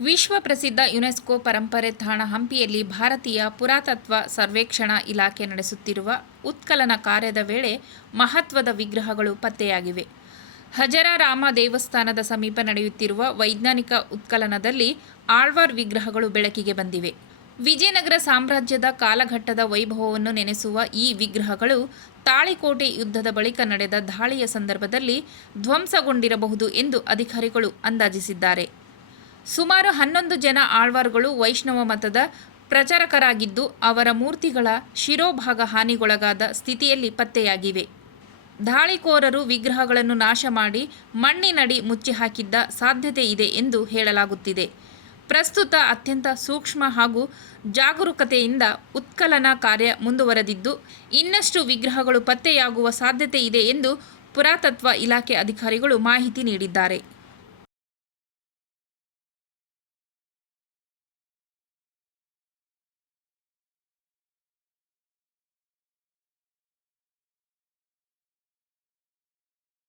ವಿಶ್ವ ಪ್ರಸಿದ್ಧ ಯುನೆಸ್ಕೋ ಪರಂಪರೆ ತಾಣ ಹಂಪಿಯಲ್ಲಿ ಭಾರತೀಯ ಪುರಾತತ್ವ ಸರ್ವೇಕ್ಷಣಾ ಇಲಾಖೆ ನಡೆಸುತ್ತಿರುವ ಉತ್ಖನನ ಕಾರ್ಯದ ವೇಳೆ ಮಹತ್ವದ ವಿಗ್ರಹಗಳು ಪತ್ತೆಯಾಗಿವೆ. ಹಜಾರರಾಮ ದೇವಸ್ಥಾನದ ಸಮೀಪ ನಡೆಯುತ್ತಿರುವ ವೈಜ್ಞಾನಿಕ ಉತ್ಖನನದಲ್ಲಿ ಆಳ್ವಾರ್ ವಿಗ್ರಹಗಳು ಬೆಳಕಿಗೆ ಬಂದಿವೆ. ವಿಜಯನಗರ ಸಾಮ್ರಾಜ್ಯದ ಕಾಲಘಟ್ಟದ ವೈಭವವನ್ನು ನೆನೆಸುವ ಈ ವಿಗ್ರಹಗಳು ತಾಳಿಕೋಟೆ ಯುದ್ಧದ ಬಳಿಕ ನಡೆದ ದಾಳಿಯ ಸಂದರ್ಭದಲ್ಲಿ ಧ್ವಂಸಗೊಂಡಿರಬಹುದು ಎಂದು ಅಧಿಕಾರಿಗಳು ಅಂದಾಜಿಸಿದ್ದಾರೆ. ಸುಮಾರು 11 ಜನ ಆಳ್ವಾರ್ಗಳು ವೈಷ್ಣವ ಮತದ ಪ್ರಚಾರಕರಾಗಿದ್ದು, ಅವರ ಮೂರ್ತಿಗಳ ಶಿರೋಭಾಗ ಹಾನಿಗೊಳಗಾದ ಸ್ಥಿತಿಯಲ್ಲಿ ಪತ್ತೆಯಾಗಿವೆ. ದಾಳಿಕೋರರು ವಿಗ್ರಹಗಳನ್ನು ನಾಶ ಮಾಡಿ ಮಣ್ಣಿನಡಿ ಮುಚ್ಚಿಹಾಕಿದ್ದ ಸಾಧ್ಯತೆ ಇದೆ ಎಂದು ಹೇಳಲಾಗುತ್ತಿದೆ. ಪ್ರಸ್ತುತ ಅತ್ಯಂತ ಸೂಕ್ಷ್ಮ ಹಾಗೂ ಜಾಗರೂಕತೆಯಿಂದ ಉತ್ಖನನ ಕಾರ್ಯ ಮುಂದುವರೆದಿದ್ದು, ಇನ್ನಷ್ಟು ವಿಗ್ರಹಗಳು ಪತ್ತೆಯಾಗುವ ಸಾಧ್ಯತೆ ಇದೆ ಎಂದು ಪುರಾತತ್ವ ಇಲಾಖೆ ಅಧಿಕಾರಿಗಳು ಮಾಹಿತಿ ನೀಡಿದ್ದಾರೆ.